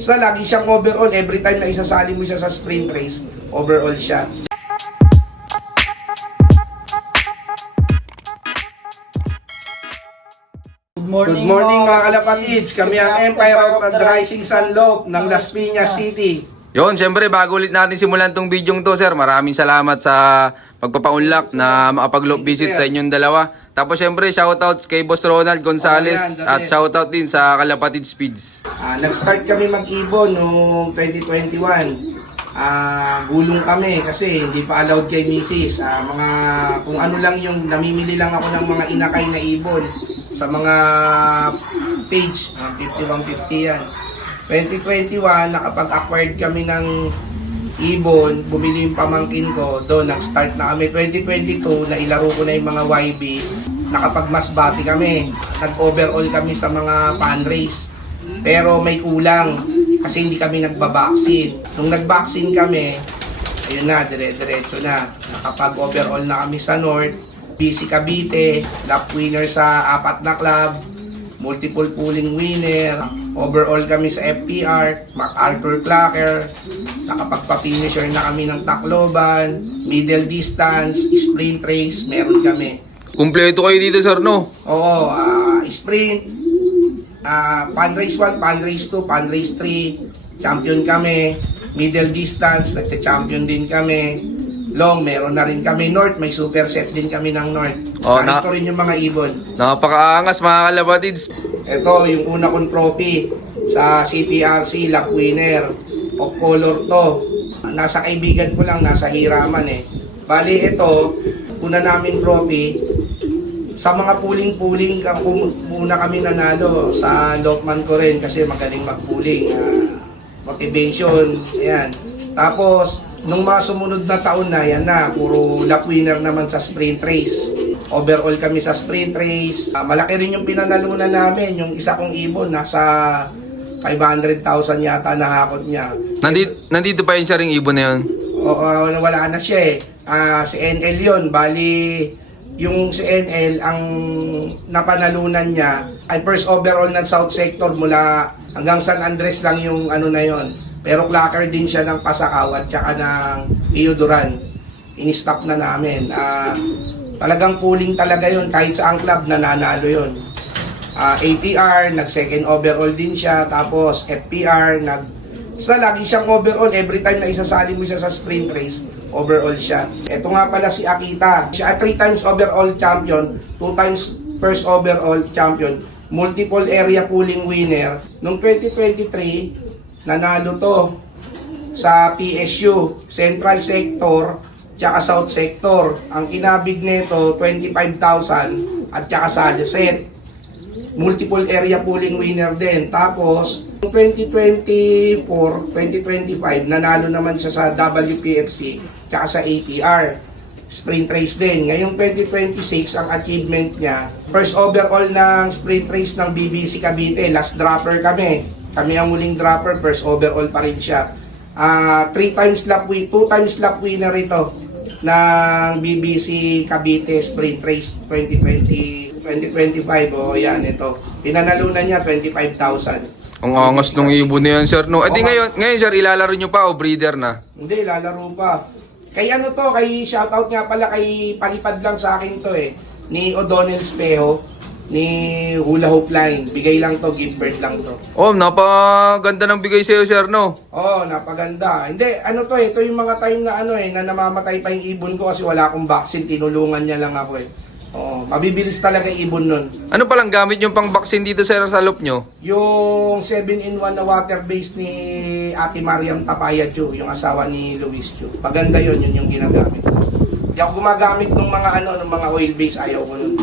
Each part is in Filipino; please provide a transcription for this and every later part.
Basta lagi siyang overall, every time na isasali mo siya sa sprint race, overall siya. Good morning mga kalapatids, kami ang Empire of the Rising Sun Loop ng Las Piñas City. Yun, syempre bago ulit natin simulan tong video to, sir, maraming salamat sa pagpapaunlak na makapag-loop visit sa inyong dalawa. Tapos syempre shoutout kay Boss Ronald Gonzales at shoutout din sa Kalapatid Speeds. Nag-start kami mag-ibon noong 2021. Gulong kami kasi hindi pa allowed kay Mrs. Mga kung ano lang yung namimili lang ako ng mga inakay na ibon sa mga page, 5150 yan. 2021, nakapag-acquired kami ng ibon, bumili yung pamangkin ko, doon nag-start na kami. 2022, nailaro ko na yung mga YB, nakapag-masbati kami, nag-overall kami sa mga fan race. Pero may kulang, kasi hindi kami nagba-vaccine. Nung nag-vaccine kami, ayun na, dire-diretso na. Nakapag-overall na kami sa North, BC Cavite, lap winner sa 4 na club, multiple pooling winner, overall kami sa FPR, MacArthur Clacker, nakapagpa-finisher na kami ng Tacloban, middle distance, sprint race, meron kami. Kumpleto kayo dito, sir, no? Oo, sprint, fan race 1, fan race 2, fan race 3, champion kami, middle distance, nagka-champion din kami, long, meron na rin kami. North, may super set din kami ng North. Ito rin yung mga ibon. Napakaangas mga kalapatids. Ito, yung una kong trophy sa CPRC, lap winner. Of color to. Nasa kaibigan ko lang, nasa hiraman eh. Bali, ito, una namin trophy. Sa mga puling-puling, muna kami nanalo. Sa Lokman ko rin kasi magaling mag-puling. Motivation, ayan. Tapos, nung mga sumunod na taon na, yan na, puro lap winner naman sa sprint race. Overall kami sa sprint race. Malaki rin yung pinanalunan namin. Yung isa kong ibon, nasa 500,000 yata nahakot niya. Nandito pa yun siya ring ibon na yun? Wala na siya eh. Si NL yun. Bali, yung si NL, ang napanalunan niya, ay first overall ng South Sector mula hanggang San Andres lang yung ano na yon. Pero clacker din siya ng Pasakaw at saka ng Ioduran. In-stop na namin. Talagang pooling talaga yon, kahit sa ang club nananalo yon. APR, nag-second overall din siya. Tapos FPR, lagi siyang overall. Every time na isasali mo siya sa sprint race, overall siya. Ito nga pala si Akita. Siya 3 times overall champion, 2 times first overall champion, multiple area pooling winner. Noong 2023, nanalo to sa PSU, Central Sector, tsaka South Sector. Ang kinabig nito, 25,000 at tsaka sa Liset. Multiple area pooling winner din. Tapos, 2024, 2025, nanalo naman siya sa WPFC, tsaka sa APR. Sprint race din. Ngayong 2026, ang achievement niya, first overall ng sprint race ng BBC Cavite, last dropper kami. Kami ang muling dropper, first overall pa rin siya. 2 times lap winner ito ng BBC Cavite Sprint Race 2025. O yan, ito. Pinanalunan niya 25,000. Ang angas nung ibon na yan, sir, no? Di ngayon, sir, ilalaro nyo pa o breeder na? Hindi, lalaro pa. Kay ano to, kay shoutout nga pala, kay palipad lang sa akin to eh. Ni O'Donnell Spejo, ni Hula Hoop Line. Bigay lang to, give birth lang to. Oh, napaganda ng bigay sa'yo, sir, no? Oo, napaganda. Hindi, ano to eh, ito yung mga time na ano eh, na namamatay pa yung ibon ko kasi wala akong vaccine, tinulungan niya lang ako eh. Oo, mabibilis talaga yung ibon nun. Ano palang gamit yung pang-vaccine dito, sir, sa loop nyo? Yung 7-in-1 na water base ni Ate Mariam Tapaya Chu, yung asawa ni Luis Chu. Maganda yun yung ginagamit. Hindi ako gumagamit ng mga ng mga oil base, ayaw ko nun.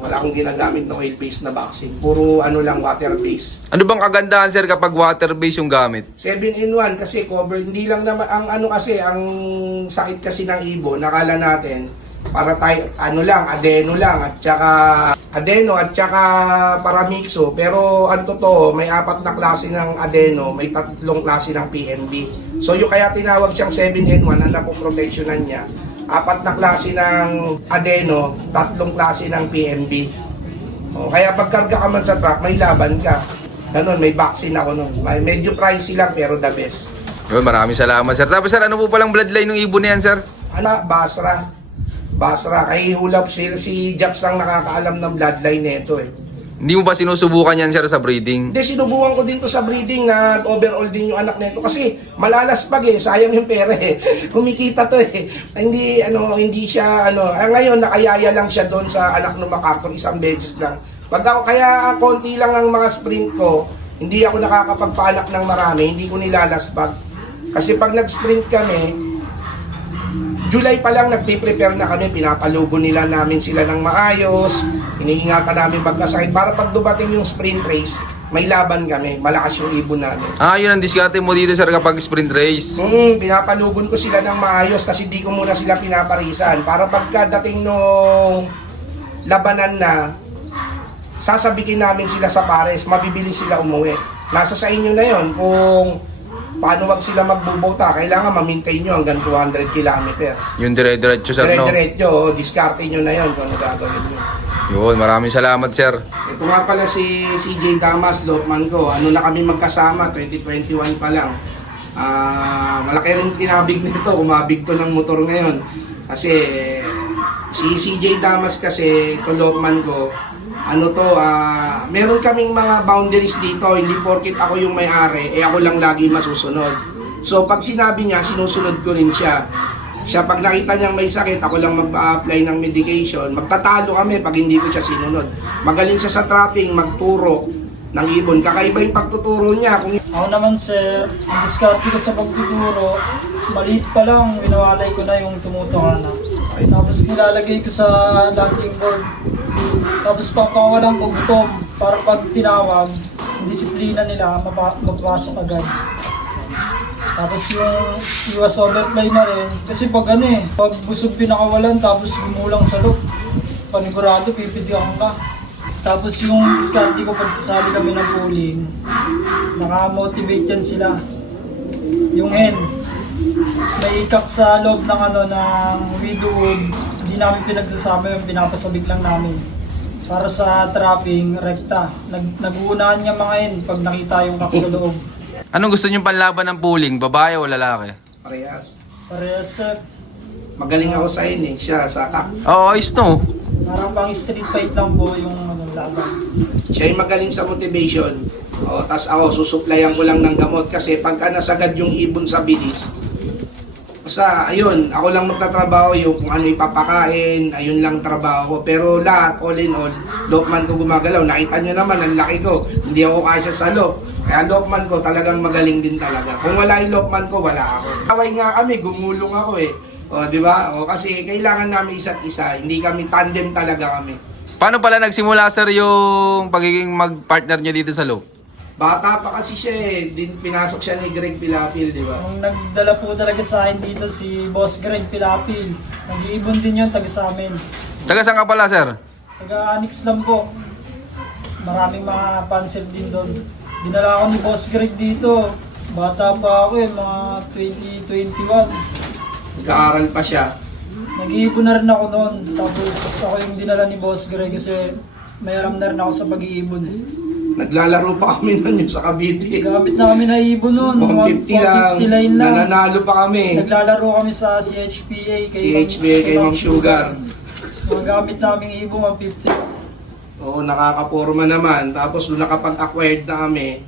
Wala akong ginagamit ng oil base na vaccine. Puro lang, water base. Ano bang kagandahan, sir, kapag water base yung gamit? 7-in-1 kasi cover, hindi lang naman, ang ang sakit kasi ng ibon, nakala natin, para tayo, adeno lang, at saka paramixo. Pero ang totoo, may 4 na klase ng adeno, may 3 klase ng PMB. So yung kaya tinawag siyang 7-in-1, ang napoproteksyonan niya, 4 na klase ng adeno, 3 klase ng PMB. O, kaya pagkarga ka man sa truck, may laban ka. Ganun, may vaccine ako nun. Medyo pricey lang pero the best. Yun, maraming salamat sir. Tapos sir, ano po palang bloodline ng ibon na yan sir? Basra. Basra. Kay Hulap si Japs ang nakakaalam ng bloodline nito eh. Hindi mo ba sinusubukan yan sir sa breeding? Hindi, sinubukan ko din to sa breeding na overall din yung anak nito kasi malalaspag eh, sayang yung pera eh. Kumikita to eh. Hindi siya ngayon nakayaya lang siya doon sa anak ng MacArthur isang beses lang. Kaya konti lang ang mga sprint ko, hindi ako nakakapagpaanak ng marami, hindi ko nilalaspag. Kasi pag nag-sprint kami, July pa lang nagpe-prepare na kami, pinapalugo nila namin sila ng maayos, iniingatan namin pagkasakit para pag dumating yung sprint race, may laban kami, malakas yung ibon namin. Yun ang diskarte mo dito sir kapag sprint race. Pinapalugon ko sila ng maayos kasi di ko muna sila pinaparisan para pagkadating nung labanan na, sasabikin namin sila sa pares, mabibili sila umuwi. Nasa sa inyo na yon kung paano wag sila magbubota, kailangan ma-maintain nyo hanggang 200 km. Yung dire-diretso sir, no? Dire-diretso, diskarte nyo na yon kung ano gagawin nyo. Yun, maraming salamat sir. Ito nga pala si CJ Damas, Lotman ko. Ano na kami magkasama, 2021 pa lang. Malaki rin kinabig nito, kumabig to ng motor ngayon. Kasi si CJ Damas kasi, ito Lotman ko, meron kaming mga boundaries dito, hindi porket ako yung may-ari, ako lang lagi masusunod. So pag sinabi niya, sinusunod ko rin siya. Siya pag nakita niyang may sakit, ako lang mag-apply ng medication. Magtatalo kami pag hindi ko siya sinunod. Magaling siya sa trapping, magturo ng ibon. Kakaiba yung pagtuturo niya. Ako naman sir, ang diskarte ko sa pagtuturo, maliit pa lang, winawalay ko na yung tumutukan na. Tapos nilalagay ko sa landing board. Tapos papawalang pagbutom para pag tinawag, yung disiplina nila mapapasok agad. Tapos yung iwas overplay na rin, kasi pag pag busog pinakawalan tapos gumulang sa loop, panigurado pipidyan ka. Tapos yung diskarte ko pag sasali kami ng pooling, naka-motivate yan sila. Yung hen, may ikak sa loob ng ng widowwood, hindi namin pinagsasama yung pinapasabik lang namin. Para sa trapping, rekta. Nag-uunahan niya mga hen pag nakita yung kak sa loob. Anong gusto niyong panlaban ng pooling? Babae o lalaki? Parehas. Parehas sir, Magaling ako sa siya sa kak. Oo, ayos no. parang pang street fight lang po yung laban. Siya ay magaling sa motivation. Tas ako, susuplayan ko lang ng gamot kasi pagka nasagad yung ibon sa bilis, basta ayun, ako lang magtatrabaho yung kung ano ipapakain, ayun lang trabaho ko. Pero lahat, all in all, Lopman ko gumagalaw. Nakita nyo naman, ang laki ko. Hindi ako kasya sa loob. Kaya Lopman ko talagang magaling din talaga. Kung wala yung Lopman ko, wala ako. Away nga kami, gumulong ako eh. Di ba? Kasi kailangan namin isa't isa. Hindi kami, tandem talaga kami. Paano pala nagsimula sir yung pagiging mag-partner niyo dito sa loop? Bata pa kasi siya eh. Pinasok siya ni Greg Pilapil, di ba? Ang nagdala po talaga sa akin dito si Boss Greg Pilapil. Nag-iibon din yun, taga sa amin. Taga saan ka pala sir? Taga Anix lang po. Maraming mga pansel din doon. Dinala ako ni Boss Greg dito. Bata pa ako mga 2021. Nag-aaral pa siya. Nag-iibon na rin ako noon. Tapos ako yung dinala ni Boss Greg kasi may alam na rin ako sa pag-iibon Naglalaro pa kami nun yung sa Cavite. Gamit na kami na ibon noon. 150 lang. 150 line lang. Nananalo pa kami. Naglalaro kami sa CHPA CHPA kay Ma'am Sugar. Mga gamit naming ibon 150. Oo, nakakaporma naman. Tapos doon nakapag-acquired na kami.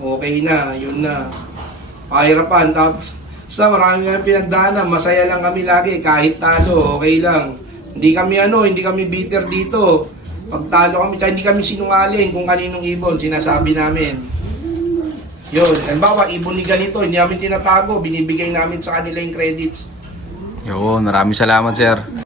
Okay na, yun na. Pahirapan. Tapos, basta marami nga pinagdaanan. Masaya lang kami lagi. Kahit talo, okay lang. Hindi kami bitter dito. Pag talo kami, hindi kami sinungaling kung kaninong ibon, sinasabi namin. Yun, halimbawa, ibon ni ganito, hindi namin tinatago, binibigay namin sa kanila yung credits. Yun, maraming salamat sir.